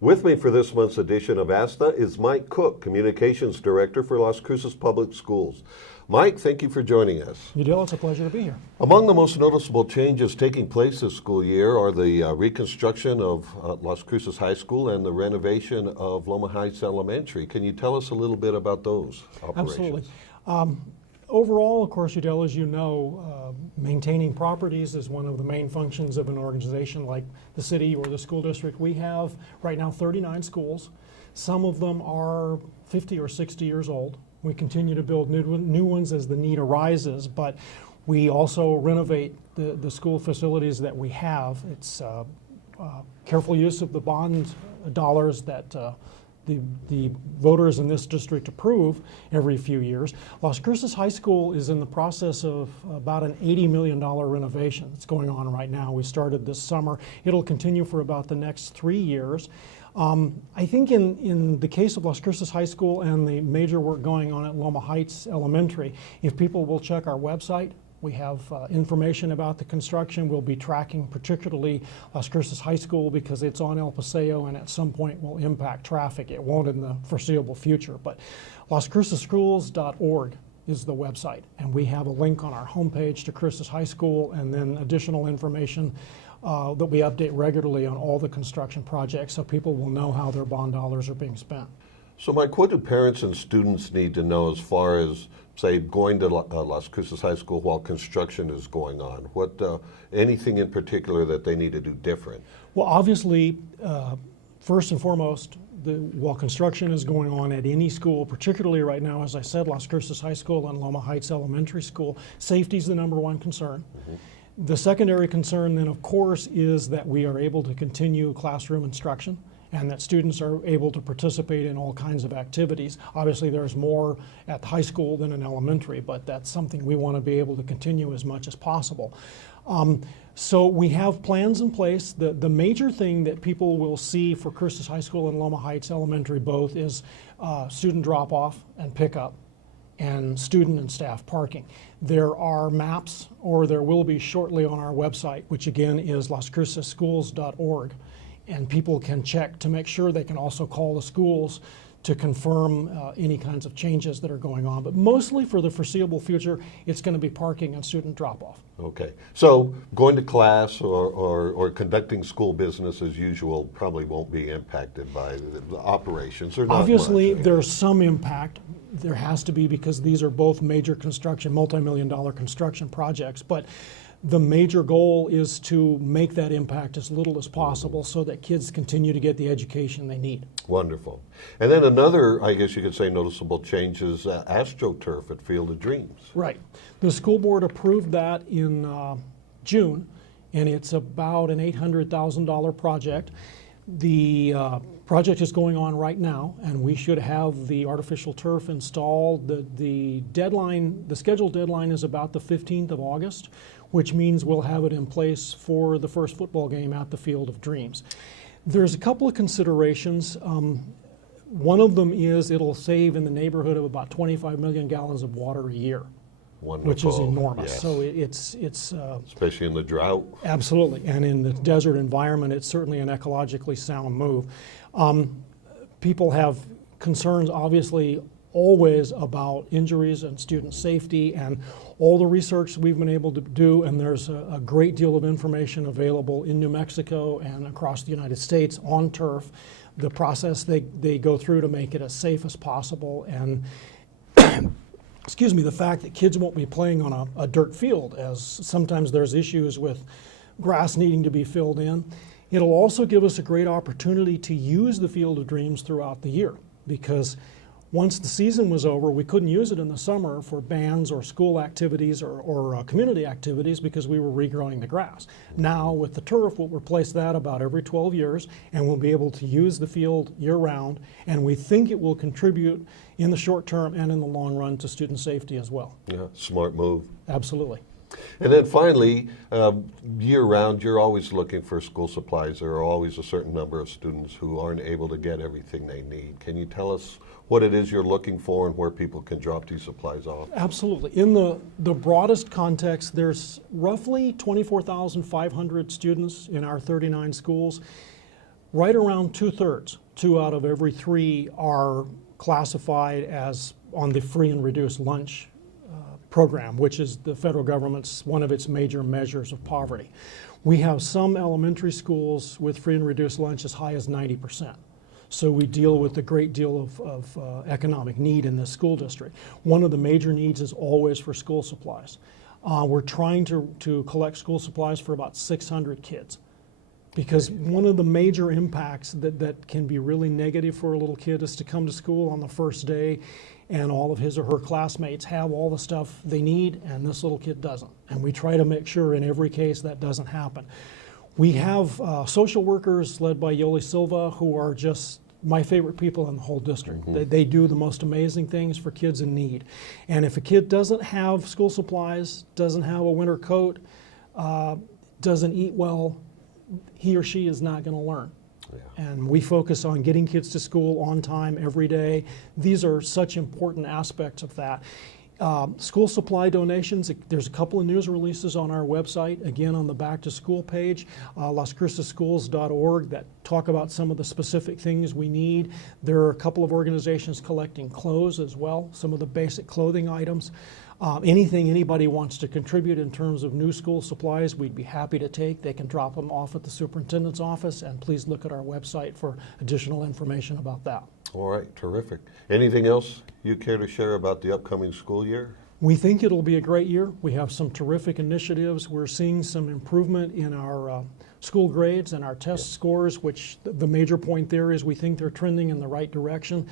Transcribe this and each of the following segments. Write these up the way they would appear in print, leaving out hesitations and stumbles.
With me for this month's edition of ASTA is Mike Cook, Communications Director for Las Cruces Public Schools. Mike, thank you for joining us. Udell, it's a pleasure to be here. Among the most noticeable changes taking place this school year are the reconstruction of Las Cruces High School and the renovation of Loma Heights Elementary. Can you tell us a little bit about those operations? Absolutely. Overall, of course, Udell, as you know, maintaining properties is one of the main functions of an organization like the city or the school district. We have right now 39 schools. Some of them are 50 or 60 years old. We continue to build new ones as the need arises, but we also renovate the school facilities that we have. It's careful use of the bond dollars that the voters in this district approve every few years. Las Cruces High School is in the process of about an $80 million renovation that's going on right now. We started this summer. It'll continue for about the next 3 years. I think in the case of Las Cruces High School and the major work going on at Loma Heights Elementary, if people will check our website, we have information about the construction. We'll be tracking particularly Las Cruces High School because it's on El Paseo and at some point will impact traffic. It won't in the foreseeable future, but lascruceschools.org is the website, and we have a link on our homepage to Cruces High School and then additional information that we update regularly on all the construction projects so people will know how their bond dollars are being spent. So Mike, what do parents and students need to know as far as, say, going to Las Cruces High School while construction is going on? What, anything in particular that they need to do different? Well, obviously, first and foremost, while construction is going on at any school, particularly right now, as I said, Las Cruces High School and Loma Heights Elementary School, safety is the #1 concern. The secondary concern then, of course, is that we are able to continue classroom instruction and that students are able to participate in all kinds of activities. Obviously, there's more at the high school than in elementary, but that's something we want to be able to continue as much as possible. So we have plans in place. The major thing that people will see for Cruces High School and Loma Heights Elementary both is student drop-off and pickup and student and staff parking. There are maps, or there will be shortly on our website, which again is lascruceschools.org, and people can check to make sure they can also call the schools to confirm any kinds of changes that are going on. But mostly for the foreseeable future, it's going to be parking and student drop-off. Okay, so going to class or conducting school business as usual probably won't be impacted by the operations, or not Obviously, much. there's some impact. There has to be, because these are both major construction, multi-million-dollar construction projects. But the major goal is to make that impact as little as possible so that kids continue to get the education they need. Wonderful. And then another, I guess you could say, noticeable change is AstroTurf at Field of Dreams. Right. The school board approved that in June, and it's about an $800,000 project. The project is going on right now, and we should have the artificial turf installed. The deadline, the scheduled deadline is about the 15th of August, which means we'll have it in place for the first football game at the Field of Dreams. There's a couple of considerations. One of them is it'll save in the neighborhood of about 25 million gallons of water a year. Wonderful. Which is enormous. Yes. So it's especially in the drought. Absolutely, and in the desert environment, it's certainly an ecologically sound move. People have concerns, obviously, always about injuries and student safety, and all the research we've been able to do, and there's a great deal of information available in New Mexico and across the United States on turf, the process they go through to make it as safe as possible, and excuse me, the fact that kids won't be playing on a dirt field, as sometimes there's issues with grass needing to be filled in. It'll also give us a great opportunity to use the Field of Dreams throughout the year, because once the season was over, we couldn't use it in the summer for bands or school activities or community activities because we were regrowing the grass. Now with the turf, we'll replace that about every 12 years, and we'll be able to use the field year-round, and we think it will contribute in the short term and in the long run to student safety as well. Yeah, smart move. Absolutely. And then finally, year-round, you're always looking for school supplies. There are always a certain number of students who aren't able to get everything they need. Can you tell us what it is you're looking for and where people can drop these supplies off? Absolutely. In the broadest context, there's roughly 24,500 students in our 39 schools. right around 2/3, 2 out of every 3 are classified as on the free and reduced lunch program, which is the federal government's one of its major measures of poverty. We have some elementary schools with free and reduced lunch as high as 90%. So we deal with a great deal of economic need in this school district. One of the major needs is always for school supplies. We're trying to collect school supplies for about 600 kids. Because one of the major impacts that can be really negative for a little kid is to come to school on the first day and all of his or her classmates have all the stuff they need and this little kid doesn't. And we try to make sure in every case that doesn't happen. We have social workers led by Yoli Silva who are just my favorite people in the whole district. They do the most amazing things for kids in need. And if a kid doesn't have school supplies, doesn't have a winter coat, doesn't eat well, he or she is not going to learn. Yeah. And we focus on getting kids to school on time every day. These are such important aspects of that. School supply donations, there's a couple of news releases on our website, again on the back to school page, lascruceschools.org, that talk about some of the specific things we need. There are a couple of organizations collecting clothes as well, some of the basic clothing items. Anything anybody wants to contribute in terms of new school supplies, we'd be happy to take. They can drop them off at the superintendent's office, and please look at our website for additional information about that. All right, terrific. Anything else you care to share about the upcoming school year? We think it'll be a great year. We have some terrific initiatives. We're seeing some improvement in our school grades and our test scores, which the major point there is we think they're trending in the right direction.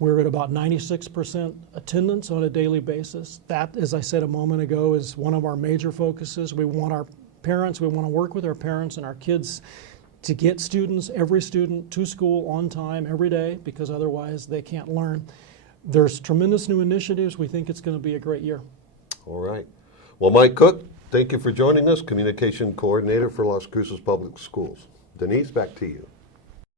We're at about 96% attendance on a daily basis. That, as I said a moment ago, is one of our major focuses. We want our parents, we want to work with our parents and our kids to get students, every student, to school on time every day, because otherwise they can't learn. There's tremendous new initiatives. We think it's going to be a great year. All right. Well, Mike Cook, thank you for joining us, Communication Coordinator for Las Cruces Public Schools. Denise, back to you.